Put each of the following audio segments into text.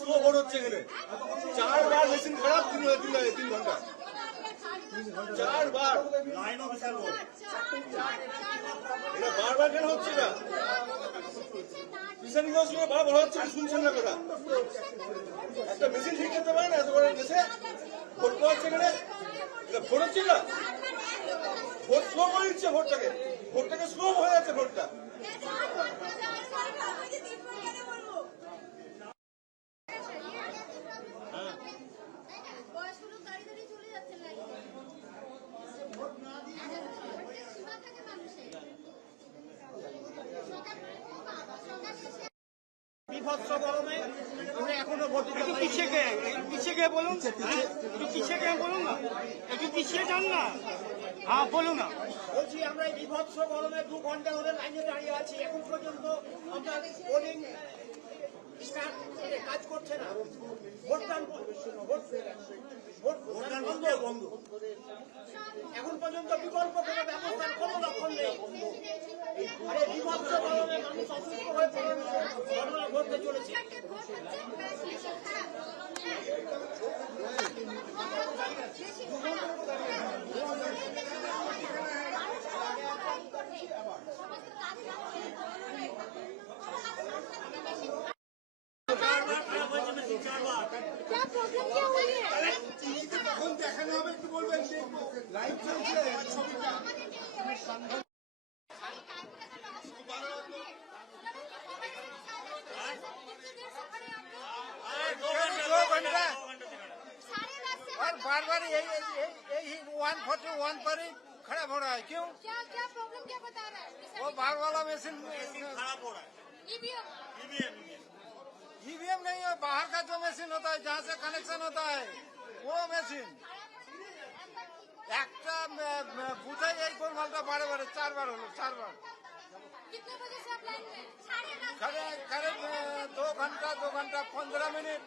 Slow vote হচ্ছে এখানে। 4 বার machine খারাপ, 3 ঘন্টা 4 বার এটা বারবার কেন হচ্ছে না? প্রিসাইডিং অফিসার বারবার হচ্ছে, শুনছেন না কথা? একটা মেশিন ঠিক করতে পারে না এত বড় দেশে? ভোট হচ্ছে এখানে, এটা ভোট হচ্ছে না, ভোট স্লো করে দিচ্ছে, ভোটটাকে স্লো হয়ে যাচ্ছে ভোটটা। বিভৎস গরমে আমরা এখনো ভোট একটু পিছিয়ে গিয়ে বলুন, একটু পিছিয়ে গিয়ে বলুন না, একটু পিছিয়ে যান না। হ্যাঁ বলুন না। বলছি আমরা এই বিভৎস গরমে 2 ঘন্টা ধরে লাইনে দাঁড়িয়ে আছি, এখন পর্যন্ত আমরা পোলিং কাজ করছে না। ভোটদান বন্ধ। এখন পর্যন্ত বিকল্প কোনো ব্যবস্থার কোনো লক্ষণ নেই। আরে বিভৎস গরমে মানুষ অসুস্থ হয়ে ঘটনা ঘটতে চলেছে। क्या प्रॉब्लम क्या हुई है? এখন দেখানো হবে, একটু বলবেন লাইভ চলছে ছবিটা। और बार बार यही 141 पर ही खड़ा हो रहा है। क्यों? क्या प्रॉब्लम क्या बता रहा है? वो बाहर वाला मशीन खराब हो रहा है। ईवीएम ईवीएम नहीं है, बाहर का जो मशीन होता है जहाँ से कनेक्शन होता है वो मशीन। একটা বুঝে এই গোলমালটা বারে বারে 4 বার হলো, 4 বার। कितने बजे से आप लाइन में? करीब 2 घंटा 15 मिनट।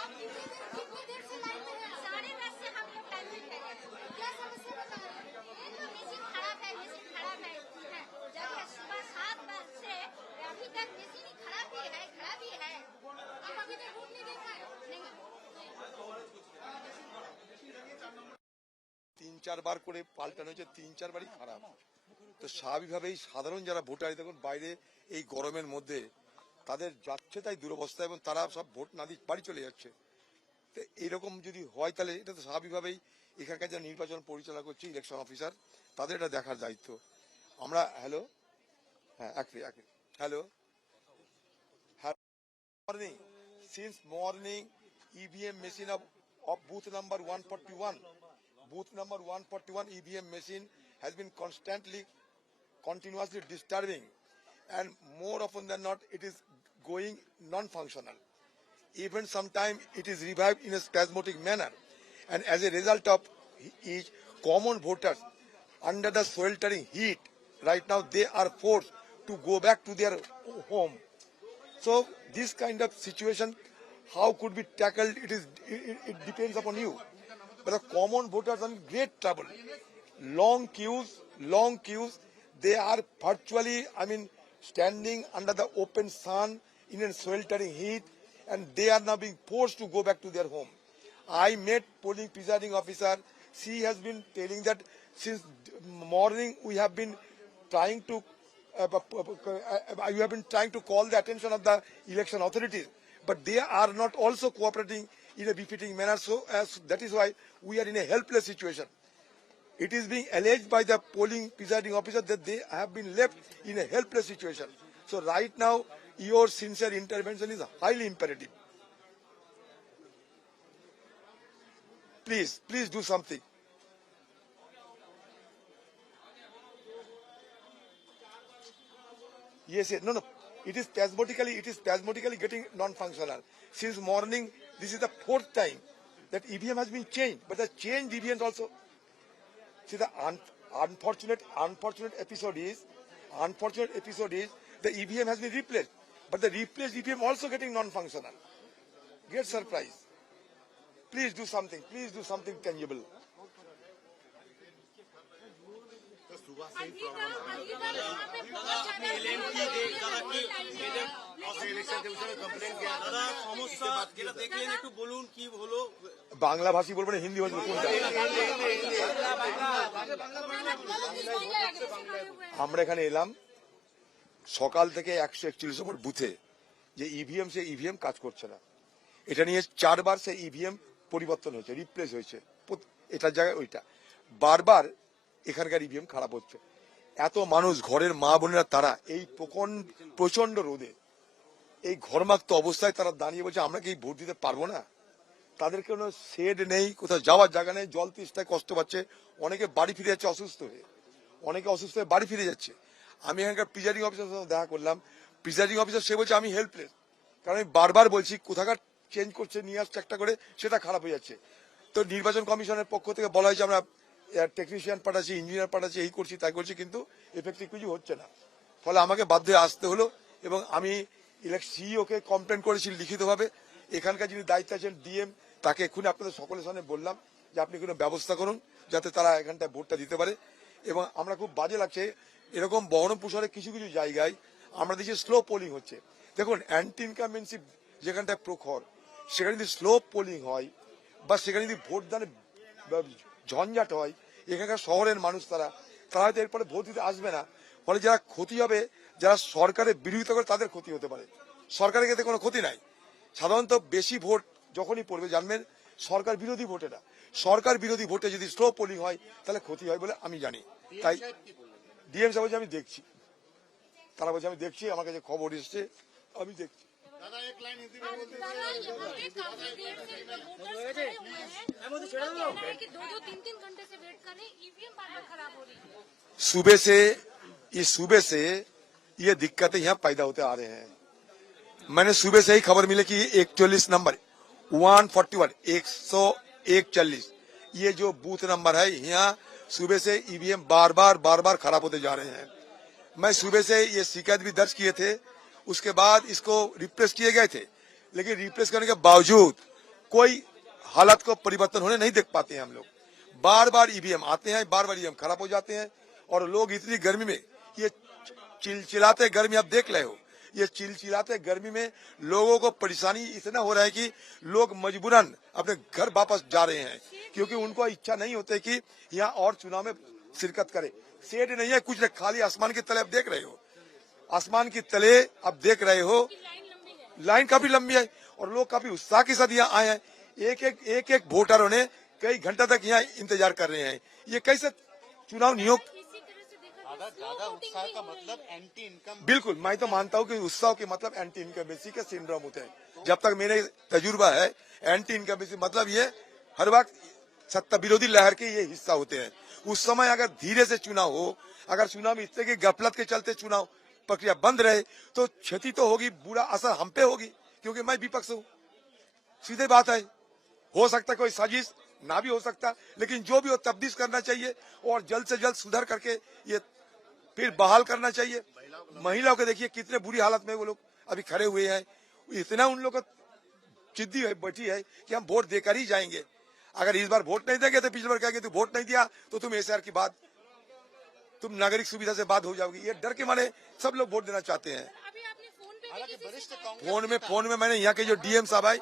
आप कितनी देर से लाइन में हैं? 10:30 से हम लोग लाइन में हैं। क्या समस्या बता रहे हैं? ये तो मशीन खराब है। जब सुबह 7 बजे से अभी तक मशीन खराब ही है। आप अभी तक वोट नहीं देखा है? नहीं। 3-4 বার করে পাল্টানো হয়েছে, 3-4 বারই খারাপ। তো স্বাভাবিকভাবেই সাধারণ যারা ভোটার তখন বাইরে এই গরমের মধ্যে তাদের যাচ্ছে তাই দুরবস্থা, এবং তারা সব ভোট না দিয়ে বাড়ি চলে যাচ্ছে। তো এইরকম যদি হয় তাহলে এটা তো স্বাভাবিকভাবেই এখানকার যারা নির্বাচন পরিচালনা করছে ইলেকশন অফিসার, তাদের এটা দেখার দায়িত্ব। আমরা hello morning, since morning EVM machine of booth number 141 EVM machine has been continuously disturbing, and more often than not it is going non-functional. Even sometimes it is revived in a spasmodic manner, and as a result of each, common voters under the sweltering heat right now they are forced to go back to their home. So this kind of situation, how could be tackled? It depends upon you. But the common voters are in great trouble. Long queues. They are virtually, standing under the open sun in a sweltering heat, and they are now being forced to go back to their home. I met polling presiding officer. She has been telling that since morning we have been trying to call the attention of the election authorities, but they are not also cooperating in a befitting manner. So that is why we are in a helpless situation. It is being alleged by the polling presiding officer that they have been left in a helpless situation. So right now your sincere intervention is highly imperative. Please do something. Yes. No. It is spasmodically getting non-functional. Since morning, this is the 4th time that EVM has been changed, but the change deviant also. See, the unfortunate episode is the EVM has been replaced, but the replaced EVM also getting non-functional. Get surprised. Please do something tangible. দাদা সমস্যা যেটা দেখলেন একটু বলুন কি হলো। বাংলা ভাষী বলবো না হিন্দি ভাষী কোনটা? আমরা এখানে এলাম সকাল থেকে 141 নম্বর বুথে যে ইভিএম, সে ইভিএম কাজ করছে না। এটা নিয়ে 4 বার সে ইভিএম পরিবর্তন হয়েছে, রিপ্লেস হয়েছে, এটার জায়গায় ওইটা। বারবার এখানকার ইভিএম খারাপ হচ্ছে। এত মানুষ, ঘরের মা বোনেরা, তারা এই প্রচন্ড রোদে এই ঘরমাক্ত অবস্থায় তারা দাঁড়িয়ে বলছে আমরা কি ভোট দিতে পারবো না। তাদের কোনো শেড নেই, কোথাও যাওয়ার জায়গা নেই, জল তৃষ্ণায় কষ্ট পাচ্ছে। অনেকে বাড়ি ফিরে যাচ্ছে অসুস্থ হয়ে, অনেকে অসুস্থ হয়ে বাড়ি ফিরে যাচ্ছে। আমি এখানকার প্রিজাইডিং অফিসার সাথে দেখা করলাম, প্রিজাইডিং অফিসার সে বলছে আমি হেল্পলেস, কারণ আমি বারবার বলছি কোথাকার চেঞ্জ করছে, নিয়ে আসছে একটা করে, সেটা খারাপ হয়ে যাচ্ছে। তো নির্বাচন কমিশনের পক্ষ থেকে বলা হয়েছে আমরা টেকনিশিয়ান পাঠাচ্ছি, ইঞ্জিনিয়ার পাঠাচ্ছি, এই করছি তাই করছি, কিন্তু এফেক্টিভ কিছু হচ্ছে না। ফলে আমাকে বাধ্য হয়ে আসতে হলো এবং আমি সিইওকে কমপ্লেন করেছি লিখিতভাবে। এখানকার যিনি দায়িত্ব আছেন ডিএম, তাকে এক্ষুনি আপনাদের সকলের সামনে বললাম যে আপনি কোনো ব্যবস্থা করুন যাতে তারা এখানটায় ভোটটা দিতে পারে। এবং আমরা খুব বাজে লাগছে এরকম বহরমপুর শহরে কিছু কিছু জায়গায় আমরা দেখছি স্লো পোলিং হচ্ছে। দেখুন অ্যান্টি ইনকামেন্সি যেখানটায় প্রখর, সেখানে যদি স্লো পোলিং হয় বা সেখানে যদি ভোটদানে ঝঞ্ঝাট হয়, এখানকার শহরের মানুষ তারা হয়তো এরপরে ভোট দিতে আসবে না। ফলে যারা ক্ষতি হবে, যারা সরকারের বিরোধিতা করে, তাদের ক্ষতি হতে পারে। সরকারের ক্ষেত্রে কোনো ক্ষতি নাই। সাধারণত বেশি ভোট যখনই পড়বে জানবেন সরকার বিরোধী ভোটে না, সরকার বিরোধী ভোটে যদি স্লো পোলিং হয় তাহলে ক্ষতি হয় বলে আমি জানি। তাই ডিএম সাহেব বলছে আমি দেখছি, তারা বলছে আমি দেখছি, আমার কাছে খবর এসছে, আমি দেখছি। सुबह से ये दिक्कतें यहाँ पैदा होते आ रहे हैं। मैंने सुबह से ही खबर मिली कि 41 नंबर 141 ये जो बूथ नंबर है, यहाँ सुबह से ईवीएम बार बार खराब होते जा रहे हैं। मैं सुबह से ये शिकायत भी दर्ज किए थे, उसके बाद इसको रिप्लेस किए गए थे, लेकिन रिप्लेस करने के बावजूद कोई हालत को परिवर्तन होने नहीं देख पाते हैं हम लोग। बार बार ईवीएम आते हैं, बार बार ईवीएम खराब हो जाते हैं और लोग इतनी गर्मी में, ये चिलचिलाते गर्मी आप देख रहे हो, ये चिलचिलाते गर्मी में लोगों को परेशानी इतना हो रहा है कि लोग मजबूरन अपने घर वापस जा रहे हैं, क्योंकि उनको इच्छा नहीं होती कि यहाँ और चुनाव में शिरकत करे। शेड नहीं है, कुछ नहीं, खाली आसमान के तले आप देख रहे हो, आसमान के तले आप देख रहे हो, लाइन काफी लंबी है और लोग काफी उत्साह के साथ यहाँ आए हैं। एक वोटरों ने कई घंटे तक यहाँ इंतजार कर रहे हैं। ये कैसे चुनाव नियोग? ज्यादा उत्साह का मतलब एंटी इनकम। बिल्कुल, मैं तो मानता हूँ कि उत्साह के मतलब एंटी इनकमेंसी का सिंड्रोम होते हैं। जब तक मेरे तजुर्बा है, एंटी इनकमेंसी मतलब ये हर वक्त सत्ता विरोधी लहर के ये हिस्सा होते हैं। उस समय अगर धीरे से चुनाव हो, अगर चुनाव में इतने की गफलत के चलते चुनाव प्रक्रिया बंद रहे तो क्षति तो होगी, बुरा असर हम पे होगी, क्योंकि मैं विपक्ष हूँ। सीधे बात है, हो सकता कोई साजिश ना भी हो सकता, लेकिन जो भी हो तब्दील करना चाहिए और जल्द से जल्द सुधार करके ये फिर बहाल करना चाहिए। महिलाओं को देखिए कितने बुरी हालत में वो लोग अभी खड़े हुए हैं। इतना उन लोगों को जिद्दी है, बैठी है कि हम वोट देकर ही जाएंगे। अगर इस बार वोट नहीं देंगे तो पिछली बार कहेंगे तू वोट नहीं दिया तो तुम एसआर की बात, तुम नागरिक सुविधा से बात हो जाओगी। ये डर के मारे सब लोग वोट देना चाहते हैं। फोन में मैंने यहाँ के जो डीएम साहब है,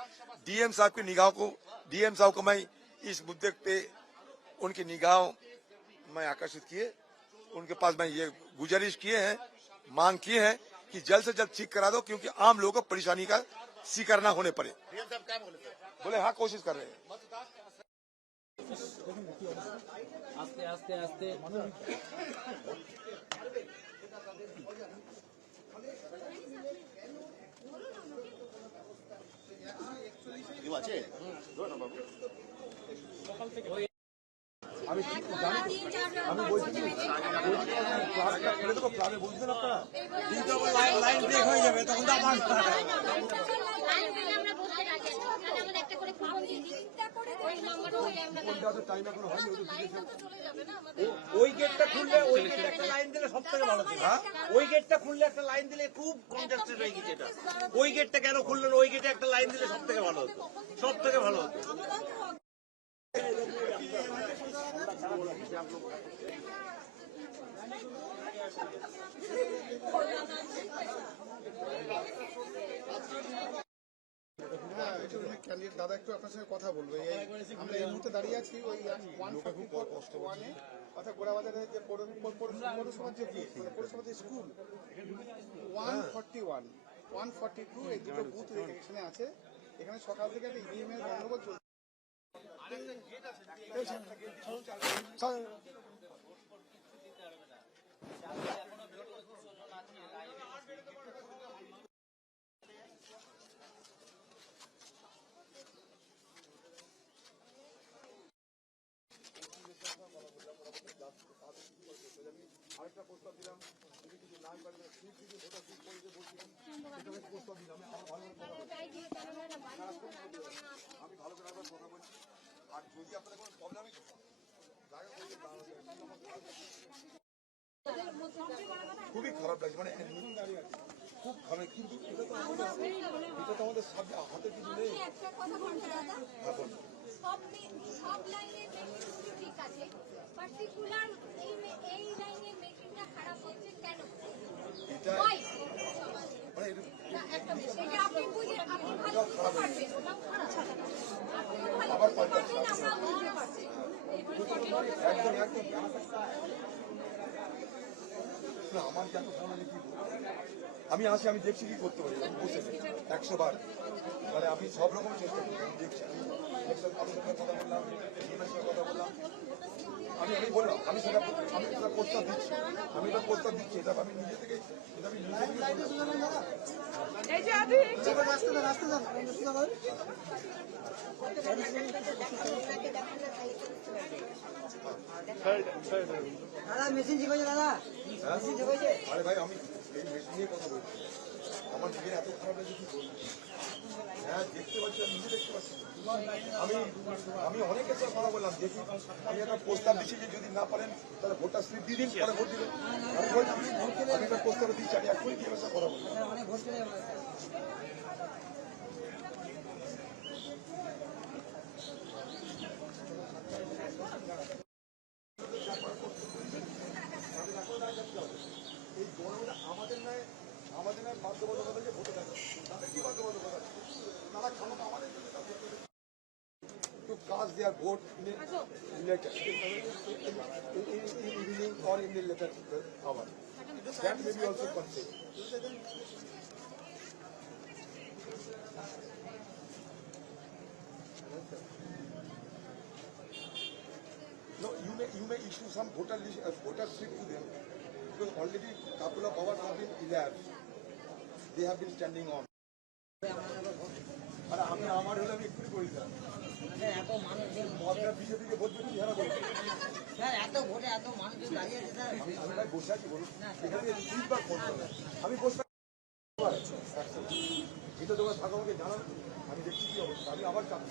डीएम साहब की निगाह को, डीएम साहब को मैं इस मुद्दे पे उनकी निगाह मैं आकर्षित किए, उनके पास मैं ये गुजारिश किए हैं, मांग किए हैं कि जल्द से जल्द ठीक करा दो, क्योंकि आम लोगों को परेशानी का शिकार ना होने पड़े। बोले हाँ कोशिश कर रहे हैं। आस्ते आस्ते आस्ते আমি বলছি প্ল্যানে বুঝবেন আপনারা, লাইন ব্রেক হয়ে যাবে তখন তো আমার টাইম এখন হয়নি। ওই গেটটা খুললে, ওই গেটে একটা লাইন দিলে সব থেকে ভালো ছিল। ওই গেটটা খুললে একটা লাইন দিলে খুব কনজাস্টেড হয়ে গেছে এটা। ওই গেটটা কেন খুললেন? ওই গেটে একটা লাইন দিলে সব থেকে ভালো হতো, সব থেকে ভালো হতো। হ্যাঁ, একটু ক্যান্ডিডেট দাদা একটু আপনার সঙ্গে কথা বলবো। আমরা এই মুহূর্তে দাঁড়িয়ে আছি ওই 141-এ, অর্থাৎ গোড়াবাজারে যে পৌরসভার যে বুথ, মানে পৌরসভার যে স্কুল 141, 142 এই দুটো বুথ এখানে আছে। এখানে সকাল থেকে একটা ইভিএম এর গন্ডগোল চলছে। আর যদি আপনাদের কোনো প্রবলেম খুবই খারাপ লাগছে, মানে খুব খারাপ, কিন্তু এটা তো আমাদের হাতে কিছু নেই। একটা কথা বলতে দাদা, সব লাইনের মেশিন ঠিক আছে, পার্টিকুলার এই লাইনের মেশিনটা খারাপ হচ্ছে কেন? এটা Why? মানে এটা আপনি বুঝে আপনি ভালো বুঝতে পারবেন, ওটাও খারাপ। আপনিও ভালো বুঝতে পারবেন, আমরাও বুঝতে পারছি। একদম না, আমার যত ফোনে কি আমি আসি, আমি দেখছি কি করতে পারি, আমি বসে 100 বার, মানে আমি সব রকম চেষ্টা করি, আমি দেখছি, আমি কথা বললাম, কথা বললাম, আমি বললাম, আমি সেটা প্রস্তাব দিচ্ছি, এটা আমি নিজে থেকে দাদা মেশিন ঠিক হয়েছে দাদা, মেশিন ঠিক হয়েছে। আরে ভাই, আমি এই মেশিন নিয়ে কথা বলছি, আমার নিজের এত খারাপ লাগছে কি বলবো। হ্যাঁ, দেখতে পাচ্ছি, আমি নিজে দেখতে পাচ্ছি। আমি অনেকের সাথে কথা বললাম, দেখি আমি একটা প্রস্তাব দিচ্ছি যে যদি না পারেন তাহলে ভোটটা স্লিপ দিয়ে দিন, পরে ভোট দিবেন। আমি বললাম আমি একটা প্রস্তাব দিচ্ছি, আমি এখনই কি কথা বলবো। অনেক ভোট চলে যাবে। এই গণনা আমাদের নয় বাধ্যবাধকতা যে ভোটে থাকে, তাদের কি বাধ্যবাধকতা আছে? তারা ক্ষমতা আমাদের to cast their vote in a letter, in evening or in the later hour. That may be also considered. No, you may issue some voter slip to them, because already couple of hours have been elapsed. They have been standing on. আর আমি আমার হলে আমি একটু করি না, এত মানুষ, মদটা বিজেপিকে ভোট দিচ্ছি, যারা বলছে স্যার এত ভোটে এত মানুষ যে দাঁড়িয়ে আছে স্যার। আমি ভাই বসে আছি, বলুন এখানে তিনবার ফোন করলাম, আমি বসে এটা তোমার থাকা আমাকে জানান, আমি দেখছি কি অবস্থা, আমি আবার চাপ